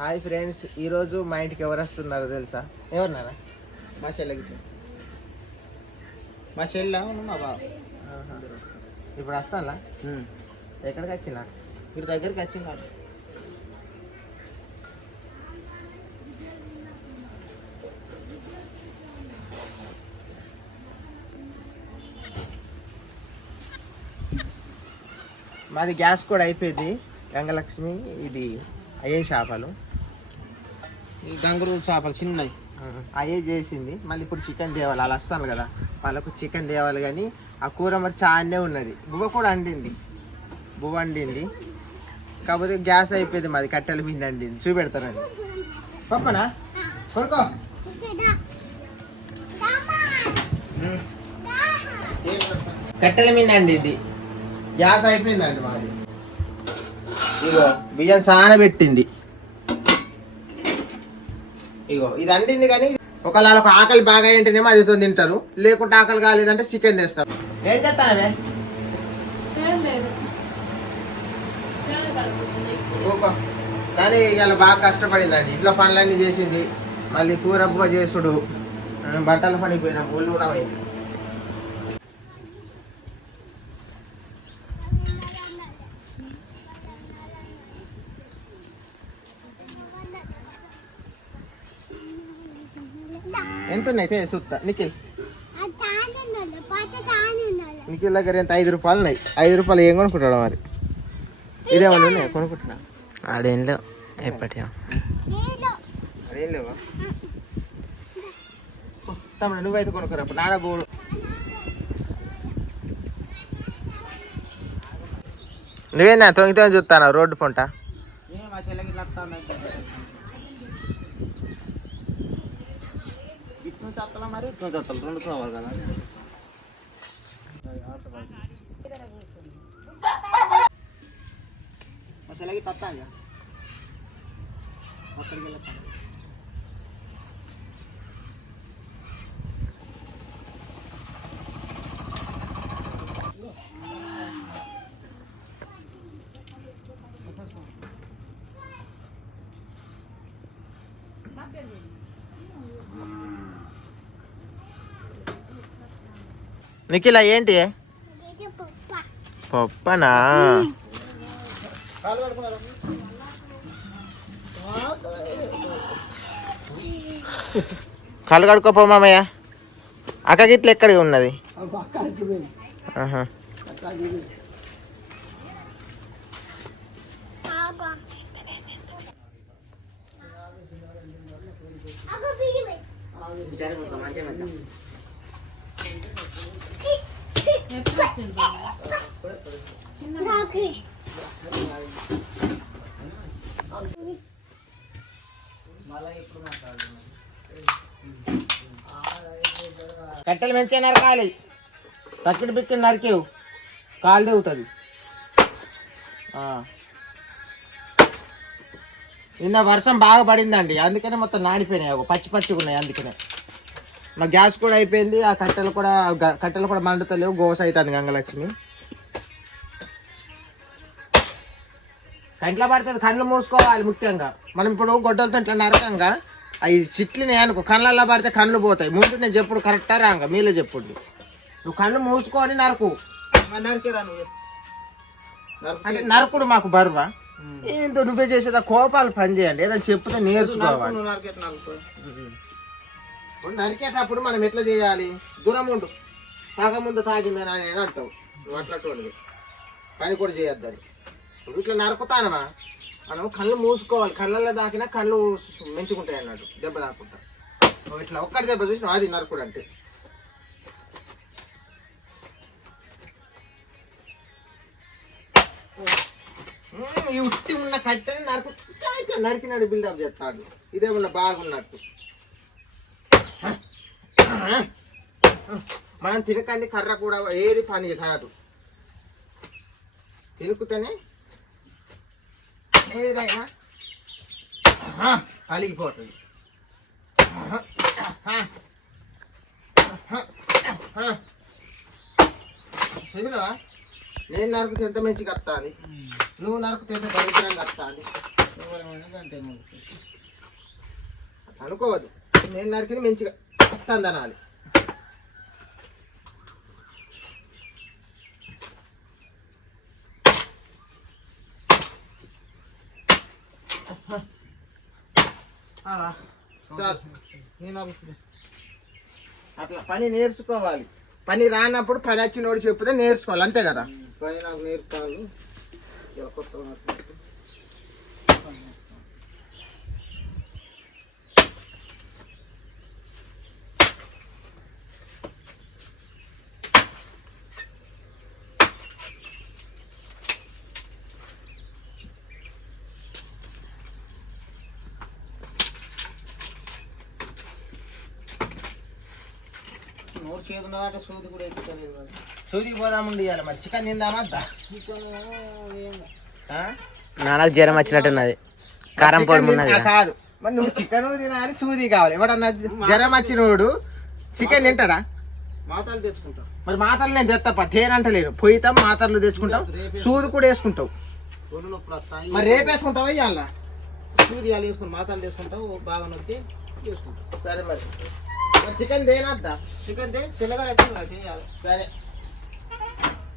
Hi friends, ఈరోజు మా ఇంటికి ఎవరు వస్తున్నారో తెలుసా? ఎవరున్నారా? మా చెల్లెకి మా చెల్లె మా బావ ఇప్పుడు వస్తానా? ఎక్కడికి వచ్చినా? మీరు దగ్గరికి వచ్చింది. మాది గ్యాస్ కూడా అయిపోయింది. గంగలక్ష్మి ఇది అయ్యే చేపలు, ఈ గంగురు చేపలు చిన్నవి అయ్యే చేసింది. మళ్ళీ ఇప్పుడు చికెన్ తేవాలి. వాళ్ళు వస్తాను కదా, వాళ్ళకు చికెన్ తేవాలి. కానీ ఆ కూర మరి చాలానే ఉన్నది. బువ్వ కూడా వండింది, బువ్వ వండింది. కాకపోతే గ్యాస్ అయిపోయింది. మాది కట్టెల మీద వండింది. చూపెడతారండి. పప్పనా కొనుక్కో. కట్టెల మీద వండింది. గ్యాస్ అయిపోయిందండి మాది. ఇగో బియ్యం సాన పెట్టింది. ఇగో ఇది అండింది. కానీ ఒకవేళ ఆకలి బాగా ఏంటనేమో అదితో తింటారు, లేకుంటే ఆకలి కాలేదంటే చికెన్ తెస్తారు. ఏం చేస్తానవే? కానీ ఇవాళ బాగా కష్టపడిందండి. ఇంట్లో పనులన్నీ చేసింది. మళ్ళీ కూర బువ్వ చేసుడు, బట్టల పనికి పోయినా ఒళ్ళు కూడా అయింది. ఎంత ఉన్నాయి చూస్తా. నిఖిల్ నిఖిల్ దగ్గర ఎంత? 5 రూపాయలు ఉన్నాయి. 5 రూపాయలు ఏం కొనుక్కుంటాడు మరి? ఇదేమన్నా ఉన్నాయి కొనుక్కుంటున్నా? ఆడేం లేవు ఎప్పటి అదేం లేవా? తమ్ముడు నువ్వైతే కొనుక్కరా. నాన్న బోడు నువ్వేనా తొంగితే చూస్తాను రోడ్డు పొంట. మా చెల్లెకి ఇట్లా మరి ఇట్లా చేస్తాను 2 కావాలి కదా. మా చెల్లెకి తత్తా ఇక అక్కడికి వెళ్ళాను. నిఖిల ఏంటి? పప్పనా? కళ్ళు కడుక్కోపో మామయ్య. అక్క గిట్ల ఎక్కడికి ఉన్నది? కట్టెలు మంచిగా నరకాలి. తక్కిడి బిక్కిడి నరికేవు కాలు దిగుతుంది. నిన్న వర్షం బాగా పడిందండి, అందుకనే మొత్తం నానిపోయినాయి, పచ్చి పచ్చిగా ఉన్నాయి. అందుకనే మా గ్యాస్ కూడా అయిపోయింది. ఆ కట్టెలు కూడా మండుతలేవు. గోస అవుతుంది గంగలక్ష్మి. కంట్లో పడుతుంది. కళ్ళు మూసుకోవాలి ముఖ్యంగా. మనం ఇప్పుడు గొడ్డలతో ఇట్లా నరకంగా అవి చిట్లినాయి అనుకో, కళ్ళల్లో పడితే కళ్ళు పోతాయి. ముందు నేను చెప్పుడు కరెక్టా రాంగా మీలో చెప్పుడు. నువ్వు కళ్ళు మూసుకొని నరకు. అంటే నరకుడు మాకు బరువా? ఏంటో నువ్వే చేసేదా? కోపాలు పని చేయండి. ఏదైనా చెప్తే నేర్చుకోవాలి. ఇప్పుడు నరికేటప్పుడు మనం ఎట్లా చేయాలి? దూరం ఉండు, తాగముందు తాగిందని అని అంటావు. నువ్వు అట్లా పని కూడా చేయొద్దని. ఇప్పుడు ఇట్లా నరుకుతానమా, మనం కళ్ళు మూసుకోవాలి. కళ్ళల్లో దాకినా కళ్ళు మెంచుకుంటాయి అన్నాడు, దెబ్బ తాకుంటా. ఇట్లా ఒక్కటి దెబ్బ చూసినా అది నరుకుడు అంటే. ఈ ఉట్టి ఉన్న కట్టెని నరికినాడు బిల్డప్ చేస్తాడు. ఇదేమన్నా బాగున్నట్టు. మనం తినకండి కర్ర కూడా ఏది పని కాదు. తినుకుతేనే ఏదైనా అలిగిపోతుంది. చూసినావా? నేను నరుకుతే ఎంత మంచిగా వస్తుంది, నువ్వు నరుకుతే ఎంత దరిద్రంగా వస్తుంది. అనుకోవద్దు, నేను నరికింది మంచిగా తందనాలి. అట్లా పని నేర్చుకోవాలి. పని రానప్పుడు పని వచ్చినోడు చెప్తే నేర్చుకోవాలి, అంతే కదా. పని నాకు నేర్పాలి. కొత్త నోరు చేదు ఉన్నదంటే సూది కూడా ఎక్కుతుంది. సూదికి పోదామండి ఇవాళ. మరి చికెన్ తిందామా? నాకు జ్వరం వచ్చినట్టున్నది. కారం పొడి కాదు, మరి నువ్వు చికెన్ తినాలి, సూది కావాలి. ఎవడన్నా జ్వరం వచ్చినోడు చికెన్ తింటాడా? మాతలు తెచ్చుకుంటాం. మరి మాతలు నేను తెస్తాపా, తేనంటలేను. పోయితాం, మాతలు తెచ్చుకుంటాం, సూది కూడా వేసుకుంటావు. ఒళ్ళు నొప్పులు వస్తాయి. మరి రేపు వేసుకుంటావా ఇవాళ? సూది ఇవాళ వేసుకుని మాతలు తెచ్చుకుంటావు, బాగా నొప్పి చేసుకుంటాం. సరే మరి చికెన్ తేనద్దా? చికెన్ తే తెల్లగా వచ్చిందా చేయాలి. సరే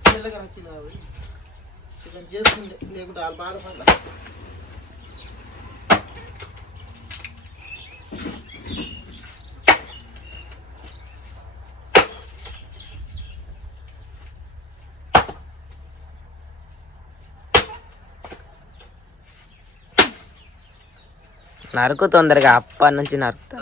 తెల్లగా వచ్చింది కాబట్టి చికెన్ చేసుకుంటే, లేకుంటే వాళ్ళు బాధపడలా. నరుకు తొందరగా, అప్పటి నుంచి నరుకుతా.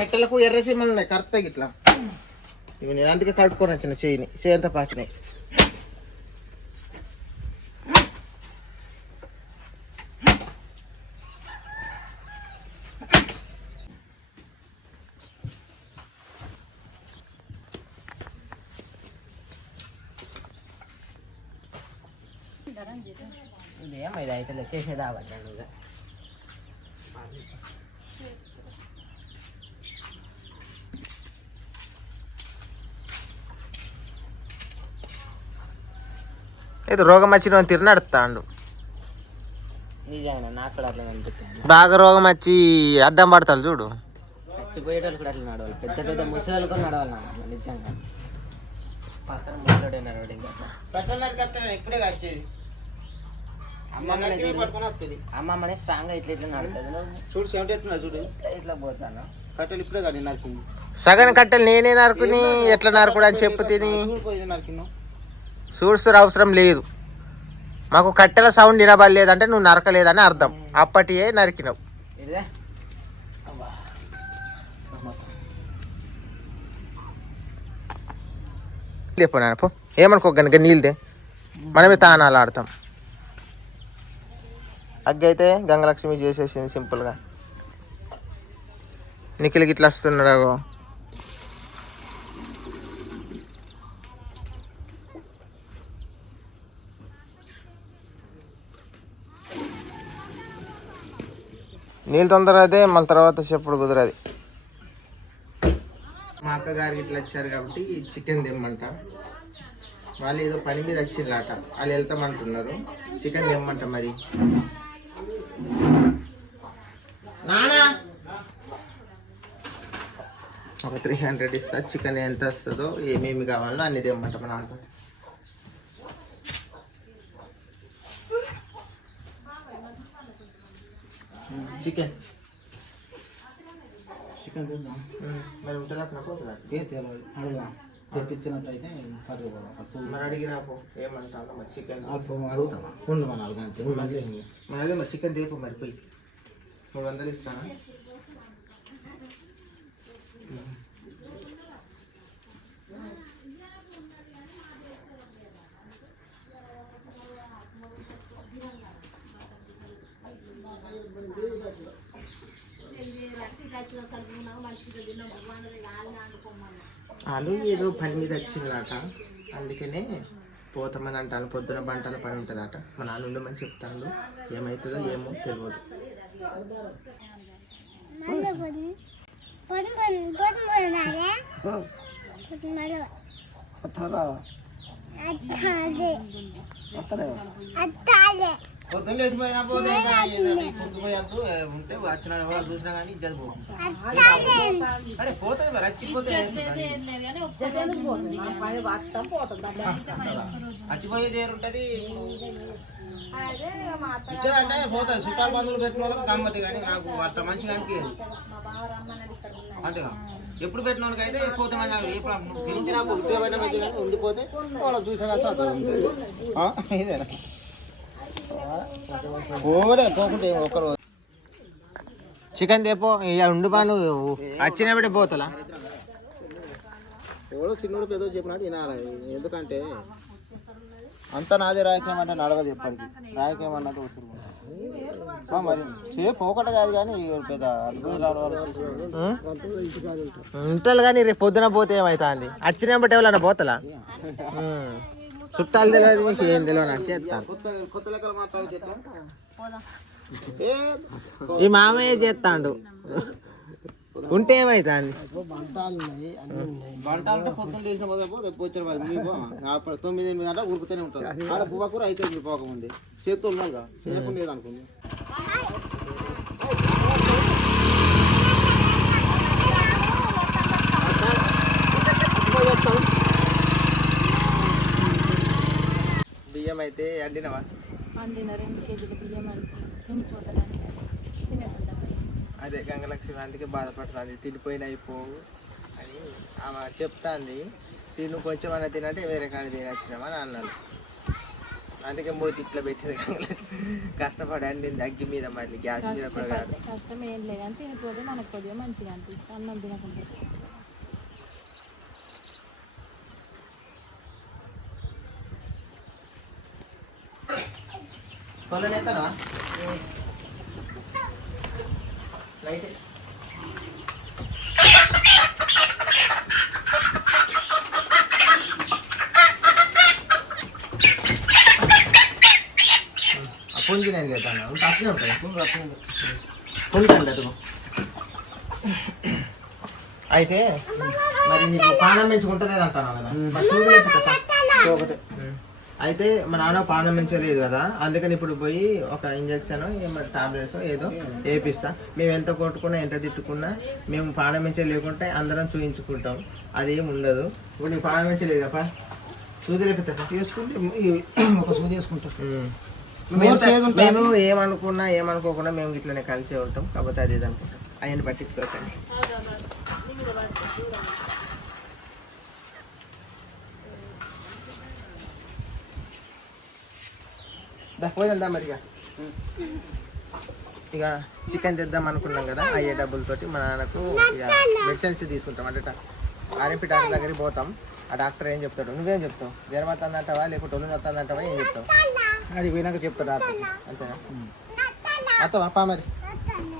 మెట్టలకు ఎర్ర సీమలు ఉన్నాయి, కరెక్ట్గా ఇట్లా. ఇవి నేను అందుకే కడుక్కొని వచ్చిన చేయిని, చేయంత పాటినాయి. ఇదేం ఇది అయితే చేసేది అవ్వదు. ఏదో రోగం వచ్చిన తిరినడుతాడు. నిజంగా నాకు కూడా అట్లా అనిపిస్తుంది. బాగా రోగం వచ్చి అడ్డం పడతాడు చూడు. చచ్చిపోయేటోళ్ళు కూడా అట్లా నడవాలి, పెద్ద పెద్ద ముసలి కూడా నడవాలి. నిజంగా పక్కన ముసలోడే నడవడు. ఇంకా ఇప్పుడే వచ్చేది అమ్మమ్మనే స్ట్రాంగ్ ఇట్లా ఇట్లా నడుతుంది. చూడు, సెవెంటీ ఎట్లా చూడు, ఇట్లా పోతాను. కట్టెలు ఇప్పుడే కానీ నరికింది. సగం కట్టెలు నేనే నరుకుని ఎట్లా నరుకుడు అని చెప్పు తిని చూడుస్తున్న అవసరం లేదు. మాకు కట్టెల సౌండ్ వినబడలేదంటే నువ్వు నరకలేదని అర్థం. అప్పటియే నరికినావు. లేపో ఏమనుకో కనుక నీళ్ళదే, మనమే తానాలు ఆడతాం. అగ్గి అయితే గంగలక్ష్మి చేసేసింది సింపుల్గా. నిఖిల్కి ఇట్లా వస్తున్నాడు. నీళ్ళు తొందరగా అయితే మళ్ళీ తర్వాత చెప్పుడు కుదరది. మా అక్కగారికి ఇట్లా వచ్చారు కాబట్టి చికెన్ తెమ్మంట. వాళ్ళు ఏదో పని మీద వచ్చిందట, వాళ్ళు వెళ్తామంటున్నారు. చికెన్ తెమ్మంట. మరి నానా ఒక 300 ఇస్తా. చికెన్ ఎంత వస్తుందో ఏమేమి కావాలో అన్ని తెమ్మంట మా నాన్న. చికెన్ చికెన్ తిందాం. మరి ఉంటుందా? ఏ తెలియదు, అడుగుదా తెప్పించినట్టయితే మరి అడిగి రాపో ఏమంటాను. మరి చికెన్ అడుగుతామా? ఉండు మన 4 గంటలు మరి అదే మరి చికెన్ తేపు. మరి పోయి 300 ఇస్తానా? వాళ్ళు ఏదో పని మీద వచ్చిందట, అందుకనే పోతామని అంటాను. పొద్దున బంటల పని ఉంటుందట. మా నాన్న ఉండమని చెప్తాను. ఏమవుతుందో ఏమో తెలియదు. పొద్దున్న లేచిపోయినా పోతే పొద్దుపోయద్దు ఉంటే వచ్చిన ఎవరు చూసినా కానీ ఇద్దరు పోతుంది. అరే పోతుంది మరి చచ్చిపోతే చచ్చిపోయేది ఏరుంటది. ఇచ్చేదంటే పోతుంది. చుట్టాలు బంధువులు పెట్టిన వాళ్ళకి గమ్మతి, కానీ నాకు అట్లా మంచిగా అనిపించదు. అంతేగా ఎప్పుడు పెట్టిన వాళ్ళకి అయితే పోతామని తిరిగి నాకు ఉద్యోగమైన ఉండిపోతే వాళ్ళు చూసినా ఇదేనా పోకుంటే ఒకరు చికెన్ తెపో ఇక ఉండి బాను వచ్చినప్పుడే పోతలా. ఎవడో చిన్నోడు పెద్ద చెప్పినట్టు వినాలి. ఎందుకంటే అంతా నాదే రాయకేమంటే నడవదు ఎప్పటికి. రాయకేమన్నట్టు మరి సేపు ఒకటి కాదు కానీ పెద్ద ఉంటారు. కానీ రేపు పొద్దున పోతే ఏమవుతుంది? వచ్చినప్పుడు ఎవరన్నా పోతలా? చుట్టాలు తెలియదు, మీకు ఏం తెలియదు అంటే కొత్త లెక్కలు మాట్లాడి ఈ మామయ్య చేస్తాడు. ఉంటే ఏమవుతుంది? బంటాలంటే పొద్దున్న లేచిన పోతే రేపు వచ్చారు 9-8 గంటల ఉరుకుతూనే ఉంటారు. ఆడ పువ్వకూర అయితే మీరు పోకముందే చేతితో ఉన్నారుగా, చేయకుండా లేదనుకుంది. బియ్యం అయితే అండినవా? అదే గంగలక్ష్మి అందుకే బాధపడుతుంది. తినిపోయిన అయిపోవు అని ఆమె చెప్తాంది. తిను కొంచెం అన్న తినంటే వేరే కాడ తినచ్చినామా అని అన్నాను. అందుకే మూతి ఇట్లా పెట్టింది గంగలక్ష్మి. కష్టపడి అండింది అగ్గి మీద, మళ్ళీ గ్యాస్ మీద కూడా కాదు. కష్టం ఏం లేదు అని తినిపోతే మనకు కొద్దిగా మంచిగా అనిపిస్తుంది. అన్నం తినకుండా పొలనేతనా లైట్ పుంజి నేను చేస్తాను. అట్లే ఉంటుంది పుంజి అండి అదుగు. అయితే మరి నీకు పానం పెంచుకుంటలేదు అంటాను కదా, మరి చూడలేదు ఒకటి. అయితే మా నాన్న పానం పెంచలేదు కదా, అందుకని ఇప్పుడు పోయి ఒక ఇంజక్షన్ టాబ్లెట్స్ ఏదో వేపిస్తా. మేము ఎంత కొట్టుకున్నా ఎంత తిట్టుకున్నా మేము పానం పెంచే లేకుంటే అందరం చూయించుకుంటాం. అదేం ఉండదు. ఇప్పుడు నీకు పానం పెంచలేదు కదా, సూది లేపిస్తా తీసుకుంటే ఒక సూది వేసుకుంటాం. మేము ఏమనుకున్నా ఏమనుకోకుండా మేము ఇట్లనే కలిసే ఉంటాం. కాకపోతే అది ఇది అనుకుంటాం. అవన్నీ పట్టించుకోకండి. పోయిందా మరి ఇక చికెన్ తెద్దాం అనుకున్నాం కదా, అయ్యే డబ్బులతోటి మా నాన్నకు ఇక మెడిసిన్స్ తీసుకుంటాం. అంటే ఆర్ఎంపీ డాక్టర్ దగ్గరికి పోతాం. ఆ డాక్టర్ ఏం చెప్తాడు? నువ్వేం చెప్తావు? జ్వరం వస్తుందంటావా లేకుంటే ఒళ్ళు వస్తుందంటావా? ఏం చెప్తావు? అది పోయినాక చెప్తాడు డాక్టర్. అంతేనా? అత్తవా అప్ప మరి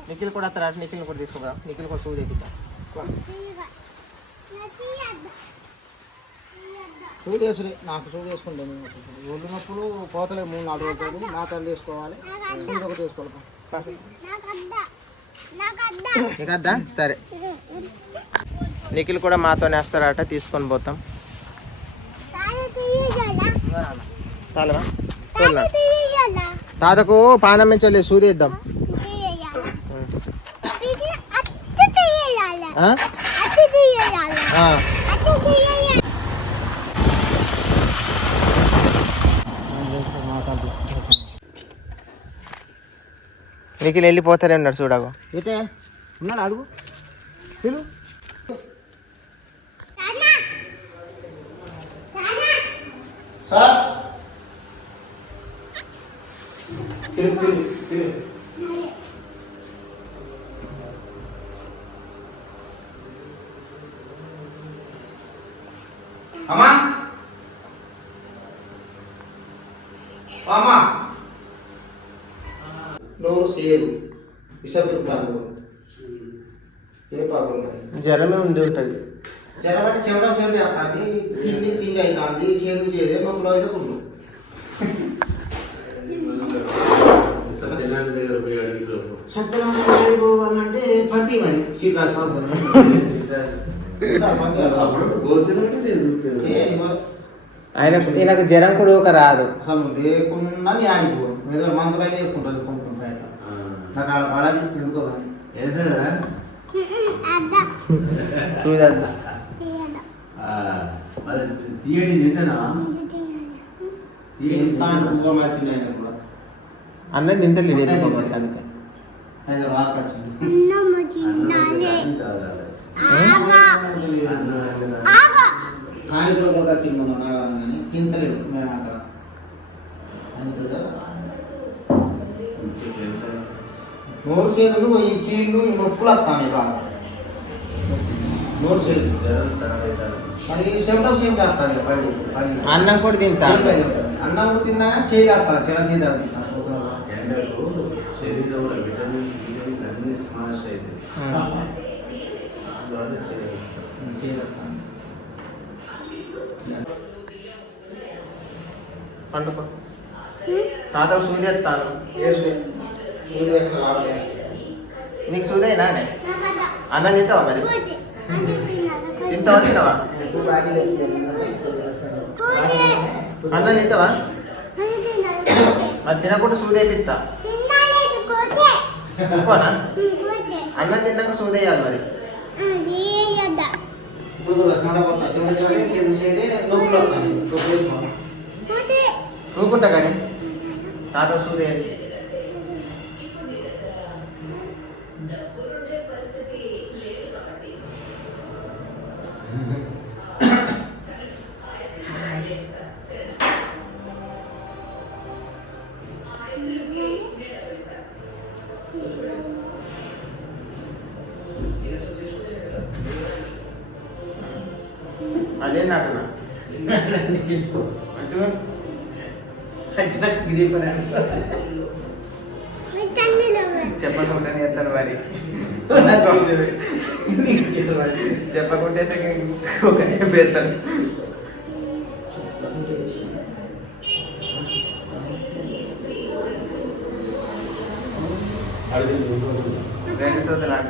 నిఖిల్ కూడా వస్తాడు. నిఖిల్ని కూడా తీసుకుందాం. నిఖిల్ కూడా సూది తెప్పిద్దాం. సూది వేసులే, నాకు సూది వేసుకుంటాను. ఒళ్ళు నొప్పులు పోతలే 3-4 రోజులు మాత్రలు తీసుకోవాలి. సూది ఒకటి వేసుకోవాలి. నీకు అద్దా? సరే, నిఖిల్ కూడా మాతోనే వస్తారట, తీసుకొని పోతాం. చాలవా? తాతకు పానం పెంచలేదు, సూది ఇద్దాం. నిఖిల్ వెళ్ళిపోతారే ఉన్నాడు చూడకు. అయితే ఉన్నాడు అడుగు పిలు. సార్ అమ్మా అమ్మా నోరు సేరు విషపిరుపాలు ఏ పాపం జ్వరమే ఉండి ఉంటుంది. చెరబట్టి చెమట చేస్తుంది తిండి తిండి అవుతుంది చేదు చేదే నొప్పులు అయితే కుళ్ళు సత్యనారాయణ దగ్గర పోయి అడిగి సత్యనారాయణ పోవాలంటే పంపి మరి శ్రీరాజ్ ఈయనకు జ్వరం కూడా ఒక రాదు అసలు లేకుండా నేను ఆడిపోను ఏదో మందులు అయితే వేసుకుంటాను కొంచెం బయట నాకు ఆడ పడాలి ఎందుకో చూడద్దా తీయటి తింటానా మార్చింది ఆయన కూడా అన్నం తింటలేడు ఎందుకోబట్టానికి హైదరాబాద్ వచ్చింది కానీ కూడా కూడా వచ్చింది మన నాగారం కానీ తింటలేడు మేము అక్కడ నోరు చేతులు ఈ చీళ్ళు ఈ నొప్పులు వస్తాయి బాగా నోరు చేతులు మరి చెమటం చెమట వస్తుంది పని అన్నం కూడా తింటాను అన్నం తిన్నా చేయి వస్తాను చిన్న చేయి ఎండలు శరీరంలో విటమిన్స్ అన్ని స్మాష్ అయితే పండుకో తాత సూది ఎత్తాను సూది ఎక్కడ రావలేదు నీకు సూది అయినా అన్నం తింటావా మరి తింటావా తినవా అన్నం తింటావా మరి తినకుండా సూది వేపిస్తా ఇంకోనా అన్నం తిన్నాక సూది వేయాలి మరి ఇప్పుడు కూడా స్నాడపోతా ఊరుకుంటా కానీ తాత సూది అదే నాటనా మంచిగా ఇది చెప్పకుండా ఎత్తాను మరి చెప్పకుంటే ఒకనే పెడతాను రెండు సోదలు ఆట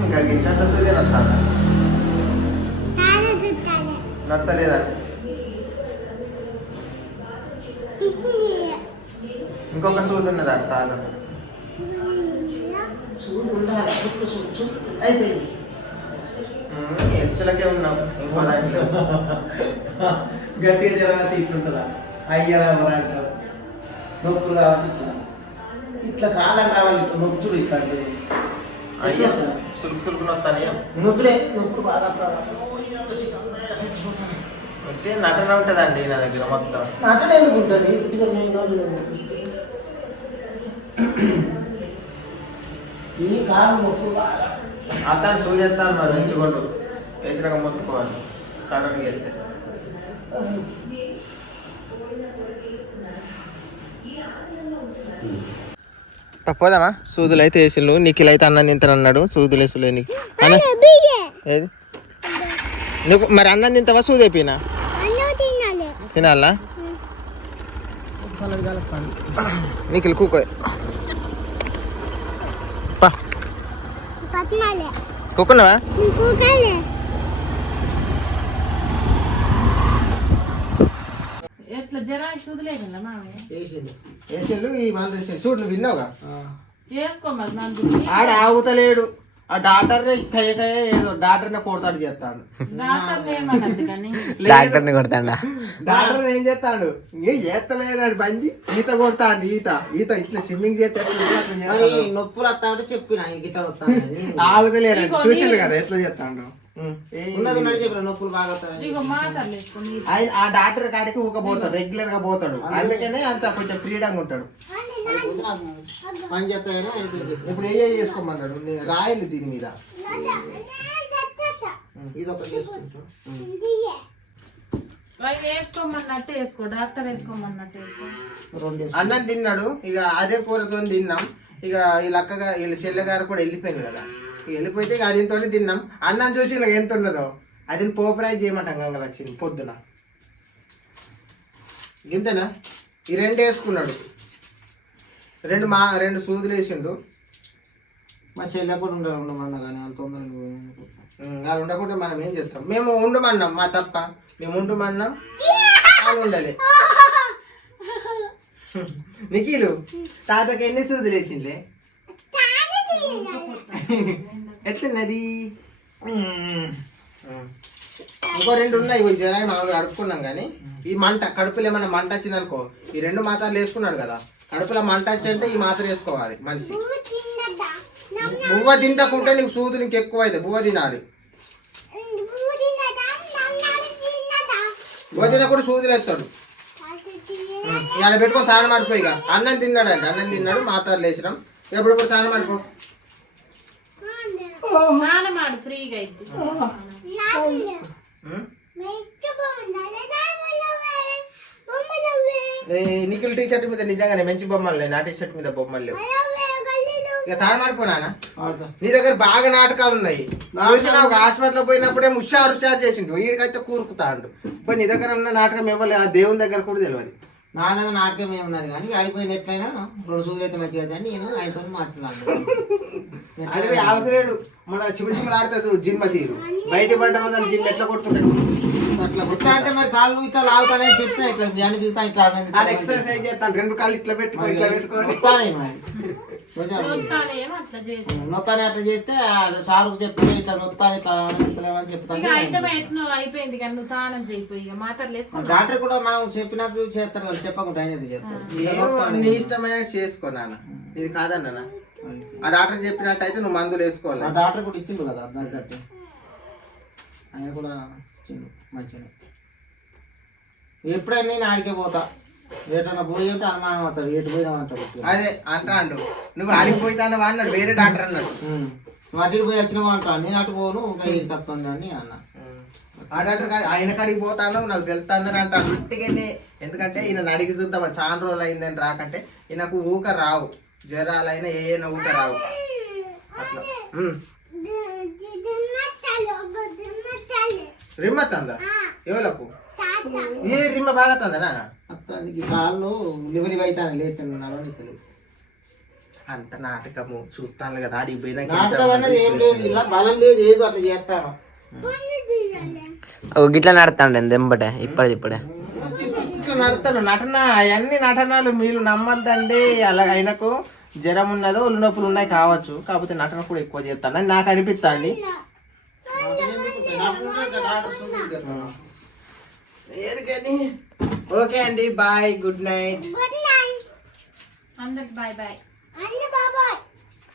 ఇంకా గింత సూర్య నత్తాను నత్తలేదా ఇంకొక సూది ఉన్నది అట తాత హెచ్చలకే ఉన్నాం ఇంకో దాంట్లో గట్టిగా జరగాలి ఇట్లుంటుందా అయ్యరా అంటారు నొప్పులు కాబట్టి ఇట్లా కాలని రావాలి ఇట్లా నొప్పులు ఇట్లా అయ్యో సులుకు సులుకు నొత్తానే నొప్పులే నొప్పులు బాగా అంటే నటన ఉంటుందండి నా దగ్గర మొత్తం నటన ఎందుకు ఉంటుంది ఈ కాలు నొప్పులు బాగా అతను సూది ఎత్తాను మరి ఎంచుకోండు వేసినాక మొత్తుకోవాలి సడన్గా వెళ్తే పోదామా సూదులు అయితే వేసిండు నీకు అయితే అన్నం తింటాను అన్నాడు సూదులు వేసులే నీకు ఏది నువ్వు మరి అన్నం తింటావా సూది అయిపోయినా తినాలా నీకు కూకో కూకున్నావా ఎట్లా జరానికి సుదిలేకుండా మామయ్య వేసిండు ఈ వాళ్ళు వేసిండు చూడు నువ్వు విన్నావుగా చేసుకో మరి నాకు ఆడ ఆగుతలేడు ఆ డాక్టర్ ఏదో డాక్టర్ కొడతాడు చేస్తాడు డాక్టర్ ఏమన్నది కానీ డాక్టర్ని కొడతాడా డాక్టర్ ఏం చేస్తాడు ఏ చేస్తలేడు బండి ఈత కొడతాడు ఈత ఇట్లా స్విమ్మింగ్ చేస్తాడు నొప్పులు వస్తా అంటే చెప్పిన గిట్ట వస్తాను ఆగుతలేడు చూసిండు కదా ఎట్లా చేస్తాడు చెప్పిన నొప్పులు బాగా ఇగో మాటలేసుకుని ఆ డాక్టర్ కాడికి ఊకపోతాడు రెగ్యులర్ గా పోతాడు అందుకనే అంత కొంచెం ఫ్రీడంగా ఉంటాడు పని చేస్తాయని ఇప్పుడు ఏ చేసుకోమన్నాడు రాయలు దీని మీద ఇది ఒకటి చేసుకుంటాం వేసుకోమన్నట్టు వేసుకో, డాక్టర్ వేసుకోమన్నట్టు వేసుకో. 2 అన్నం తిన్నాడు ఇక అదే కూరతో తిన్నాం. ఇక వీళ్ళ అక్కగా వీళ్ళ చెల్లెగారు కూడా వెళ్ళిపోయింది కదా, ఇక వెళ్ళిపోతే ఇక అదితో తిన్నాం. అన్నం చూసి నాకు ఎంత ఉన్నదో అది పోపరాయి చేయమంటాం గంగలక్ష్మి పొద్దున. ఇంతేనా? ఈ 2 వేసుకున్నాడు, 2 సూదులు వేసిండు. మా చెల్లె కూడా ఉండమన్నా కానీ అంత వాళ్ళు ఉండకుంటే మనం ఏం చేస్తాం? మేము ఉండమన్నాం, మా తప్ప. మేము ఉండమన్నాం, వాళ్ళు ఉండాలి. నిఖిలు తాతకి ఎన్ని సూదులు వేసిండే? ఎట్లున్నది? ఇంకో 2 ఉన్నాయి, ఇవి జ్వరాన్ని మామూలుగా అడుక్కున్నాం. కానీ ఈ మంట కడుపులో ఏమన్నా మంట వచ్చింది అనుకో, ఈ 2 మాత్రలు వేసుకున్నాడు కదా, కడుపులో మంట వచ్చింటే ఈ మాత్ర వేసుకోవాలి మనిషి. బువ్వ తింటకుంటే నీకు సూదు నీకు ఎక్కువ అయితే బువ్వ తినాలి. బువ్వ తినకుండా సూదులు వేస్తాడు. ఇక్కడ పెట్టుకొని తానం ఆడిపోయి. ఇక అన్నం తిన్నాడు అంటే అన్నం తిన్నాడు, మాత్రలు వేసినాం. ఎప్పుడెప్పుడు తానం ఆడుకో, నానమాడు ఫ్రీగా అయితే. నిఖిల్ టీ షర్ట్ మీద నిజంగానే మంచి బొమ్మలు లేవు, నా టీ షర్ట్ మీద బొమ్మలు లేవు. ఇక తానం ఆడిపోనా? నీ దగ్గర బాగా నాటకాలు ఉన్నాయి. చూసినా ఒక హాస్పిటల్ పోయినప్పుడే హుషారు చేసిండు, వీడికైతే కూరుకుతాడు. ఇప్పుడు నీ దగ్గర ఉన్న నాటకం ఇవ్వలే, ఆ దేవుని దగ్గర కూడా తెలియదు. నా దగ్గర నాటకం ఏమున్నది కానీ ఆడిపోయిన ఎట్లయినా 2 సూదులు అయితే మంచిగా అని నేను ఆయనతో మాట్లాడాను. అడిగి ఆగుతలేడు. మన చిమ్మ ఆడుతుంది జిమ్ తీరు, బయట పడ్డ మొదలు జిమ్ ఎట్లా కొట్టుకుంటాడు అట్లా ఎట్లా అంటే మరి కాళ్ళు ఇట్లా లాగుతానని చెప్పిన ఇట్లా జ్ఞాని పిలుతా ఇట్లా ఎక్సర్సైజ్ చేస్తాను. 2 కాళ్ళు ఇట్లా పెట్టుకో, ఇట్లా పెట్టుకోని నొత్తానే అట్లా చేస్తే సారు చెప్పి ఇట్లా నొత్తాను ఇట్లా అని చెప్తాను. అయిపోయింది కానీ నువ్వు తానం చేయిపోయి ఇక మాత్రలు వేసుకో. డాక్టర్ కూడా మనం చెప్పినట్టు చేస్తారు కదా, చెప్పకుండా ఆయన చేస్తారు. నీ ఇష్టమైన చేసుకో నాన్న, ఇది కాదన్నా. ఆ డాక్టర్ చెప్పినట్టు అయితే నువ్వు మందులు వేసుకోవాలి. ఆ డాక్టర్ కూడా ఇచ్చిండు కదా దాని కట్టి, ఆయన కూడా ఇచ్చిండు మంచిగా. ఎప్పుడైనా నేను ఆడికే పోతా, ఏటన్నా పోయి ఉంటే అనుమానం అవుతారు, ఎటు పోయినామంటారు. అదే అంటాడు, నువ్వు ఆడిపోతాను అన్నాడు, వేరే డాక్టర్ అన్నాడు. అటు పోయి వచ్చినావు అంటాను, నేను అటు పోను ఇంకా ఇది తప్పండి అని అన్న. ఆ డాక్టర్ ఆయన కాడికి పోతాను నాకు తెలుస్తుందని అంటాడు ఉట్టిగానే. ఎందుకంటే ఈయన అడిగి చూద్దాం చాలా రోజులు అయిందని రాకంటే, ఈయనకు ఊక రావు, జ్వరాలైనా ఏమైనా ఊక రావు అట్లా. రిమ్మ తందా ఎవలకు? ఏ రిమ్మ బాగా తందా నాన్న? అతనికి కాళ్ళు లివరీ అవుతాను లేతున్నాను. అంత నాటకము చూస్తాను కదా, ఆడికి నాటకం అనేది ఏం లేదు, ఇలా బలం లేదు, ఏదో అట్లా చేస్తాను. గిట్లా నడతాండి దెంబటే ఇప్పుడే ఇట్లా నడతాడు. నటన అవన్నీ నటనలు మీరు నమ్మద్దండి. అలా ఆయనకు జ్వరం ఉన్నదో ఒళ్ళు నొప్పులు ఉన్నాయి కావచ్చు, కాకపోతే నటన కూడా ఎక్కువ చేస్తాను నాకు అనిపిస్తుంది. ఓకే అండి, బాయ్, గుడ్ నైట్ అందరికి బాయ్ బాయ్.